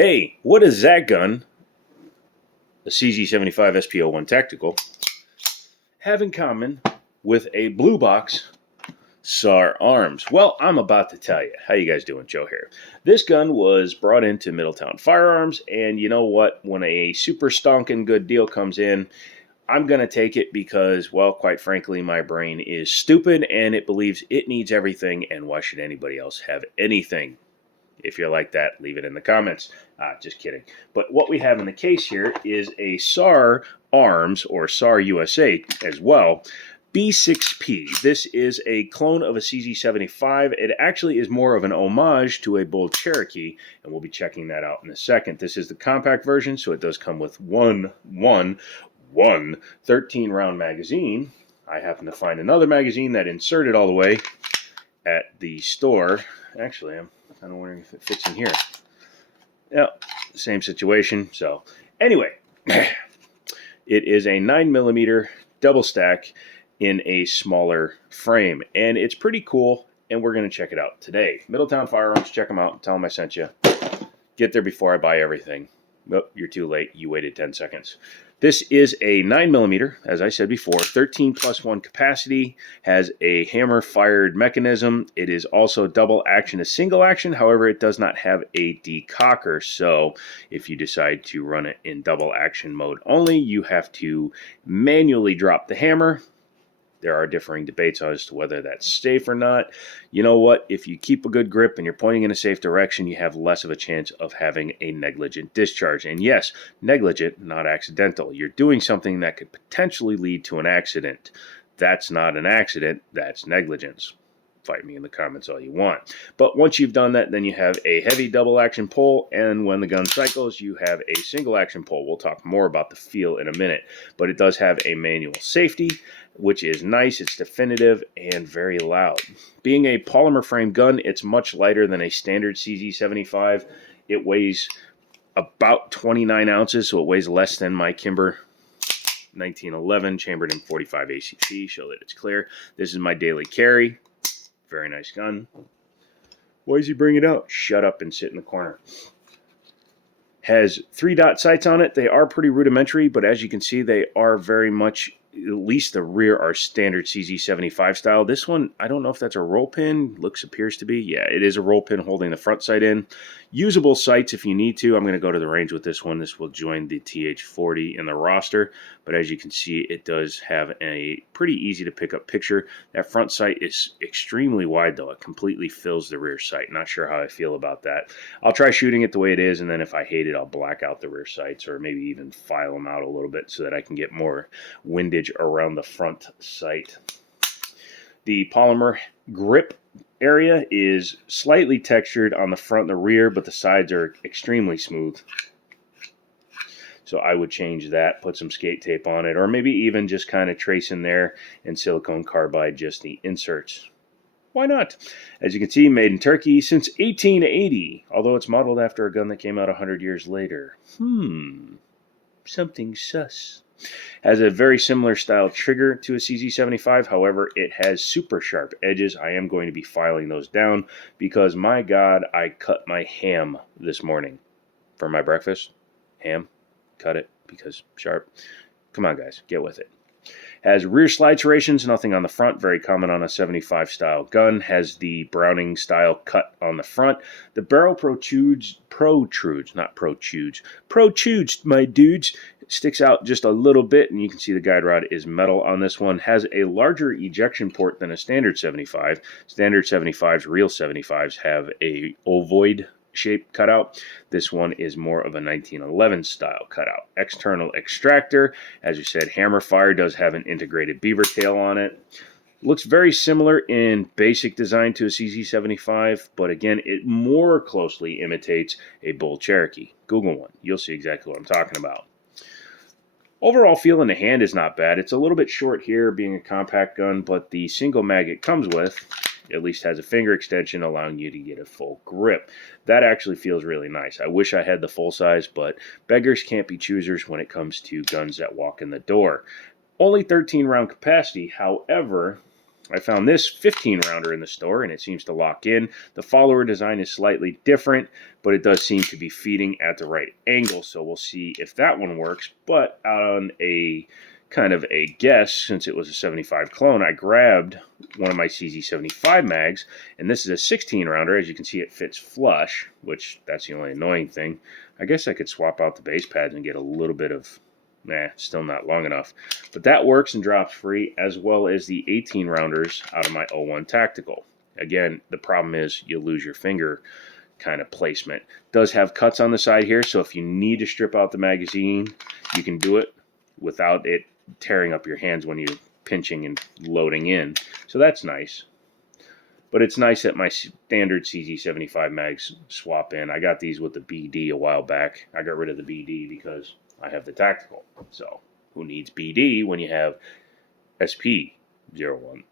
Hey, what does that gun, the CZ75 SP01 Tactical, have in common with a blue box Sar Arms? Well, I'm about to tell you. How you guys doing? Joe here. This gun was brought into Middletown Firearms, and you know what? When a super stonking good deal comes in, I'm going to take it because, well, quite frankly, my brain is stupid and it believes it needs everything, and why should anybody else have anything? If you're like that, leave it in the comments. Just kidding. But what we have in the case here is a Sar Arms, or Sar USA as well, B6P. This is a clone of a CZ75. It actually is more of an homage to a Bull Cherokee, and we'll be checking that out in a second. This is the compact version, so it does come with one 13-round magazine. I happen to find another magazine that inserted all the way at the store. Actually, I'm kind of wondering if it fits in here. Yeah, same situation. So anyway, it is a 9mm double stack in a smaller frame, and it's pretty cool, and we're going to check it out today. Middletown Firearms, check them out. Tell them I sent you. Get there before I buy everything. Oh, you're too late. You waited 10 seconds. This is a 9mm, as I said before, 13+1 capacity, has a hammer-fired mechanism. It is also double action to single action. However, it does not have a decocker, so if you decide to run it in double action mode only, you have to manually drop the hammer. There are differing debates as to whether that's safe or not. You know what? If you keep a good grip and you're pointing in a safe direction, you have less of a chance of having a negligent discharge. And yes, negligent, not accidental. You're doing something that could potentially lead to an accident. That's not an accident, that's negligence. Fight me in the comments all you want. But once you've done that, then you have a heavy double action pull, and when the gun cycles, you have a single action pull. We'll talk more about the feel in a minute, but it does have a manual safety, which is nice. It's definitive and very loud. Being a polymer frame gun, it's much lighter than a standard CZ75. It weighs about 29 ounces, so it weighs less than my Kimber 1911 chambered in 45 ACP. Show that it's clear. This is my daily carry. Very nice gun. Why does he bring it out? Shut up and sit in the corner. Has 3-dot sights on it. They are pretty rudimentary, but as you can see, they are very much, at least the rear, are standard CZ75 style. This one, I don't know if that's a roll pin. Appears to be. Yeah, it is a roll pin holding the front sight in. Usable sights if you need to. I'm going to go to the range with this one. This will join the TH40 in the roster, but as you can see, it does have a pretty easy to pick up picture. That front sight is extremely wide, though. It completely fills the rear sight. Not sure how I feel about that. I'll try shooting it the way it is, and then if I hate it, I'll black out the rear sights, or maybe even file them out a little bit so that I can get more windage around the front sight. The polymer grip area is slightly textured on the front and the rear, but the sides are extremely smooth. So I would change that, put some skate tape on it, or maybe even just kind of trace in there and silicone carbide just the inserts. Why not? As you can see, made in Turkey since 1880, although it's modeled after a gun that came out 100 years later. Something sus. Has a very similar style trigger to a CZ75. However, it has super sharp edges. I am going to be filing those down because, my God, I cut my ham this morning for my breakfast. Ham. Cut it because sharp. Come on, guys. Get with it. Has rear slide serrations, nothing on the front, very common on a 75 style gun. Has the Browning style cut on the front. The barrel protrudes, my dudes. Sticks out just a little bit, and you can see the guide rod is metal on this one. Has a larger ejection port than a standard 75. Standard 75s, real 75s, have a ovoid shape cutout. This one is more of a 1911 style cutout. External extractor, as you said, hammer fire, does have an integrated beaver tail on it. Looks very similar in basic design to a CZ75, but again, it more closely imitates a Bull Cherokee. Google one. You'll see exactly what I'm talking about. Overall feel in the hand is not bad. It's a little bit short here, being a compact gun, but the single mag it comes with at least has a finger extension, allowing you to get a full grip. That actually feels really nice. I wish I had the full size, but beggars can't be choosers when it comes to guns that walk in the door. Only 13-round capacity. However, I found this 15 rounder in the store, and it seems to lock in. The follower design is slightly different, but it does seem to be feeding at the right angle, so we'll see if that one works. But on a kind of a guess, since it was a 75 clone, I grabbed one of my CZ75 mags, and this is a 16 rounder. As you can see, it fits flush, which that's the only annoying thing. I guess I could swap out the base pads and get a little bit of, still not long enough. But that works and drops free, as well as the 18 rounders out of my 01 Tactical. Again, the problem is you lose your finger kind of placement. It does have cuts on the side here, so if you need to strip out the magazine, you can do it without it tearing up your hands when you're pinching and loading in. So that's nice. But it's nice that my standard CZ75 mags swap in. I got these with the BD a while back. I got rid of the BD because I have the Tactical. So who needs BD when you have SP01?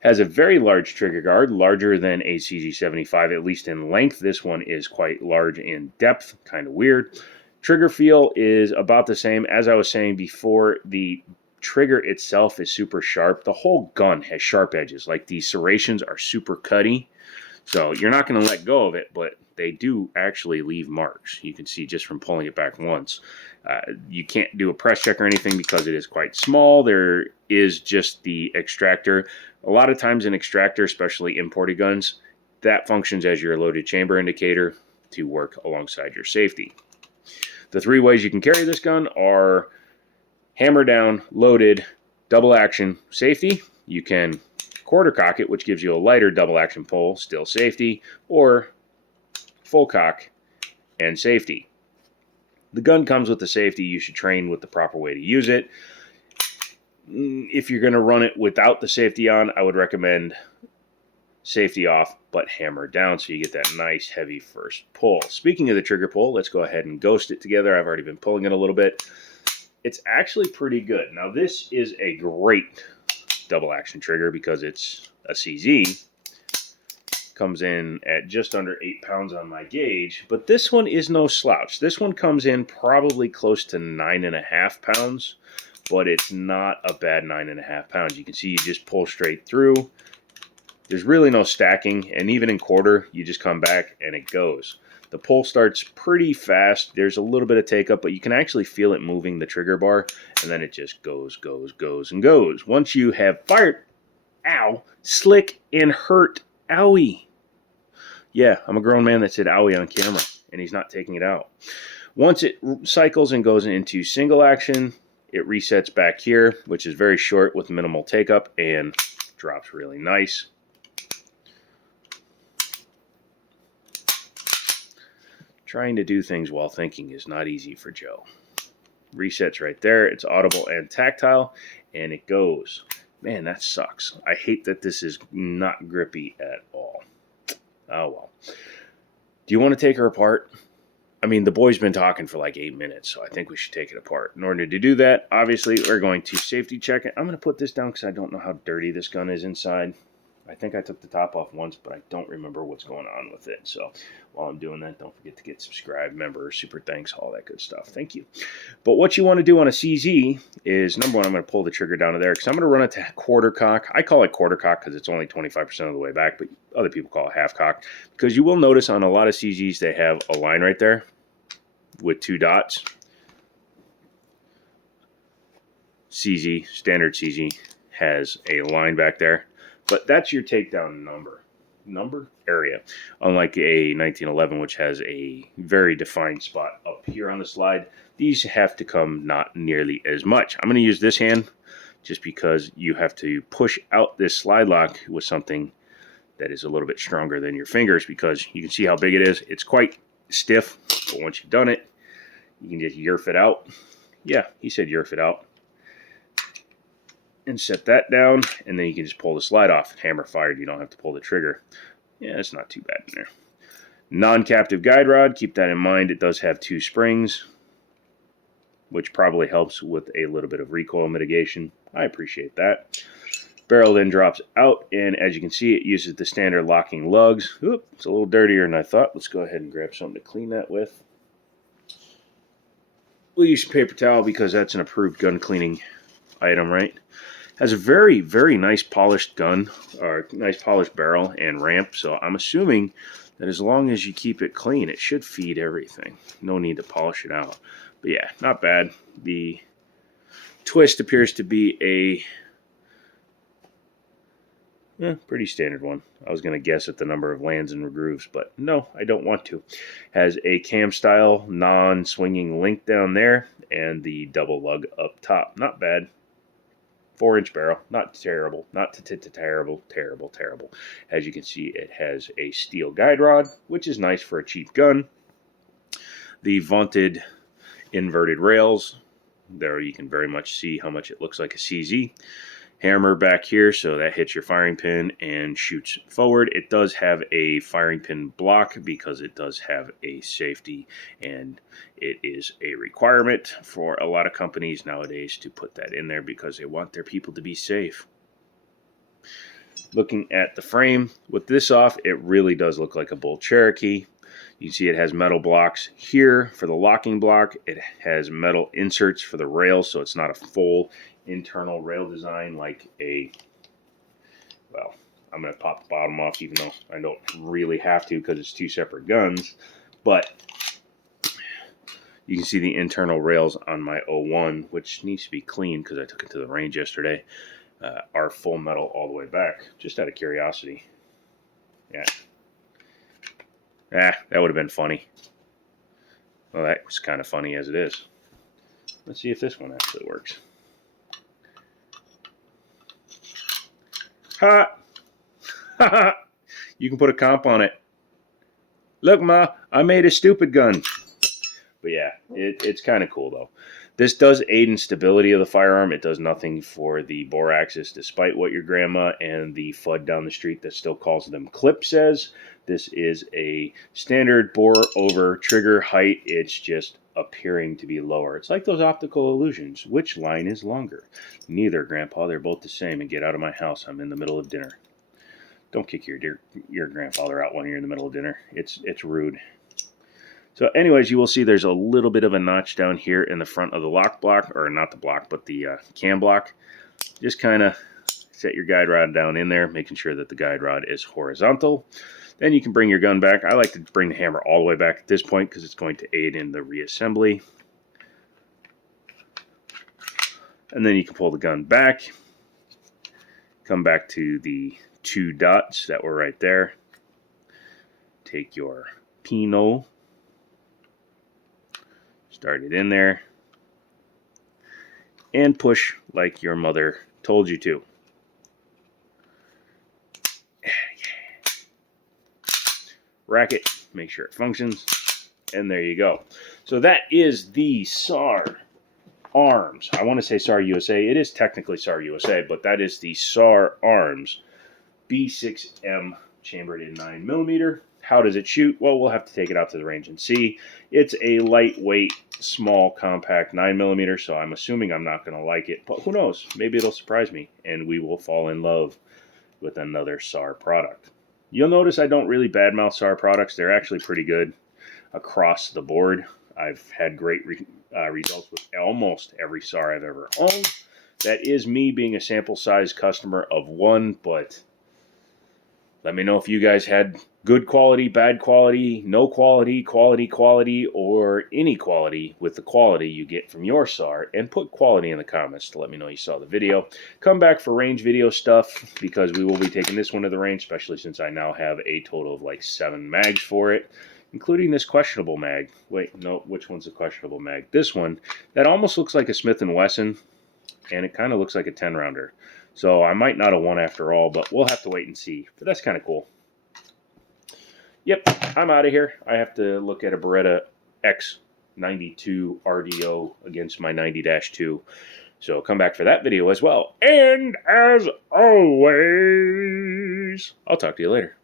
Has a very large trigger guard, larger than a CZ75, at least in length. This one is quite large in depth, kind of weird. Trigger feel is about the same. As I was saying before, the trigger itself is super sharp. The whole gun has sharp edges. Like these serrations are super cutty. So you're not going to let go of it, but they do actually leave marks. You can see just from pulling it back once. You can't do a press check or anything because it is quite small. There is just the extractor. A lot of times an extractor, especially imported guns, that functions as your loaded chamber indicator to work alongside your safety. The three ways you can carry this gun are hammer down, loaded, double action, safety. You can quarter cock it, which gives you a lighter double action pull, still safety, or full cock and safety. The gun comes with the safety. You should train with the proper way to use it. If you're going to run it without the safety on, I would recommend safety off, but hammer down so you get that nice heavy first pull. Speaking of the trigger pull, let's go ahead and ghost it together. I've already been pulling it a little bit. It's actually pretty good. Now this is a great double action trigger because it's a CZ. Comes in at just under 8 pounds on my gauge, but this one is no slouch. This one comes in probably close to 9.5 pounds, but it's not a bad 9.5 pounds. You can see you just pull straight through. There's really no stacking, and even in quarter, you just come back and it goes. The pull starts pretty fast. There's a little bit of take up, but you can actually feel it moving the trigger bar, and then it just goes, and goes. Once you have fired, ow, slick and hurt, owie. Yeah, I'm a grown man that said owie on camera, and he's not taking it out. Once it cycles and goes into single action, it resets back here, which is very short with minimal take up, and drops really nice. Trying to do things while thinking is not easy for Joe. Resets right there. It's audible and tactile, and it goes. Man, that sucks. I hate that this is not grippy at all. Oh, well. Do you want to take her apart? I mean, the boy's been talking for like 8 minutes, so I think we should take it apart. In order to do that, obviously, we're going to safety check it. I'm going to put this down because I don't know how dirty this gun is inside. I think I took the top off once, but I don't remember what's going on with it. So while I'm doing that, don't forget to get subscribed, member, super thanks, all that good stuff. Thank you. But what you want to do on a CZ is, number one, I'm going to pull the trigger down to there because I'm going to run it to quarter cock. I call it quarter cock because it's only 25% of the way back, but other people call it half cock. Because you will notice on a lot of CZs, they have a line right there with 2 dots. CZ, standard CZ, has a line back there. But that's your takedown number area. Unlike a 1911, which has a very defined spot up here on the slide, these have to come not nearly as much. I'm going to use this hand just because you have to push out this slide lock with something that is a little bit stronger than your fingers because you can see how big it is. It's quite stiff, but once you've done it, you can just yerf it out. Yeah, he said yerf it out. And set that down, and then you can just pull the slide off. Hammer fired, you don't have to pull the trigger. Yeah, it's not too bad in there. Non-captive guide rod, keep that in mind. It does have 2 springs, which probably helps with a little bit of recoil mitigation. I appreciate that. Barrel then drops out, and as you can see, it uses the standard locking lugs. Oop, it's a little dirtier than I thought. Let's go ahead and grab something to clean that with. We'll use paper towel because that's an approved gun cleaning item, right? Has a very, very nice polished gun, or nice polished barrel and ramp, so I'm assuming that as long as you keep it clean, it should feed everything. No need to polish it out. But yeah, not bad. The twist appears to be a pretty standard one. I was going to guess at the number of lands and grooves, but no, I don't want to. Has a cam style non-swinging link down there and the double lug up top. Not bad. 4-inch barrel, not terrible, not terrible. As you can see, it has a steel guide rod, which is nice for a cheap gun. The vaunted inverted rails, there you can very much see how much it looks like a CZ. Hammer back here, so that hits your firing pin and shoots forward. It does have a firing pin block because it does have a safety, and it is a requirement for a lot of companies nowadays to put that in there because they want their people to be safe. Looking at the frame with this off, it really does look like a Bull Cherokee. You can see it has metal blocks here for the locking block. It has metal inserts for the rails, so it's not a full internal rail design like a, well, I'm going to pop the bottom off even though I don't really have to because it's two separate guns, but you can see the internal rails on my 01, which needs to be cleaned because I took it to the range yesterday, are full metal all the way back, just out of curiosity. Yeah. That would have been funny. Well, that was kind of funny as it is. Let's see if this one actually works. Ha! Ha ha! You can put a comp on it. Look, Ma, I made a stupid gun. But yeah, it's kind of cool though. This does aid in stability of the firearm. It does nothing for the bore axis, despite what your grandma and the FUD down the street that still calls them clip says. This is a standard bore over trigger height. It's just appearing to be lower. It's like those optical illusions. Which line is longer? Neither, Grandpa. They're both the same. And get out of my house. I'm in the middle of dinner. Don't kick your grandfather out when you're in the middle of dinner. It's rude. So anyways, you will see there's a little bit of a notch down here in the front of the lock block, or not the block, but the cam block. Just kind of set your guide rod down in there, making sure that the guide rod is horizontal. Then you can bring your gun back. I like to bring the hammer all the way back at this point because it's going to aid in the reassembly. And then you can pull the gun back, come back to the two dots that were right there. Take your pino, start it in there, and push like your mother told you to. Rack it, make sure it functions, and there you go. So that is the Sar Arms. I want to say Sar USA. It is technically Sar USA, but that is the Sar Arms B6M chambered in 9mm. How does it shoot? Well, we'll have to take it out to the range and see. It's a lightweight, small, compact 9mm, so I'm assuming I'm not going to like it, but who knows? Maybe it'll surprise me, and we will fall in love with another Sar product. You'll notice I don't really badmouth Sar products. They're actually pretty good across the board. I've had great results with almost every Sar I've ever owned. That is me being a sample size customer of one, but let me know if you guys had good quality, bad quality, no quality, quality, or any quality with the quality you get from your Sar, and put quality in the comments to let me know you saw the video. Come back for range video stuff because we will be taking this one to the range, especially since I now have a total of like 7 mags for it, including this questionable mag. Wait, no, which one's the questionable mag? This one, that almost looks like a Smith & Wesson, and it kind of looks like a 10-rounder. So I might not have won after all, but we'll have to wait and see. But that's kind of cool. Yep, I'm out of here. I have to look at a Beretta X92 RDO against my 90-2. So come back for that video as well. And as always, I'll talk to you later.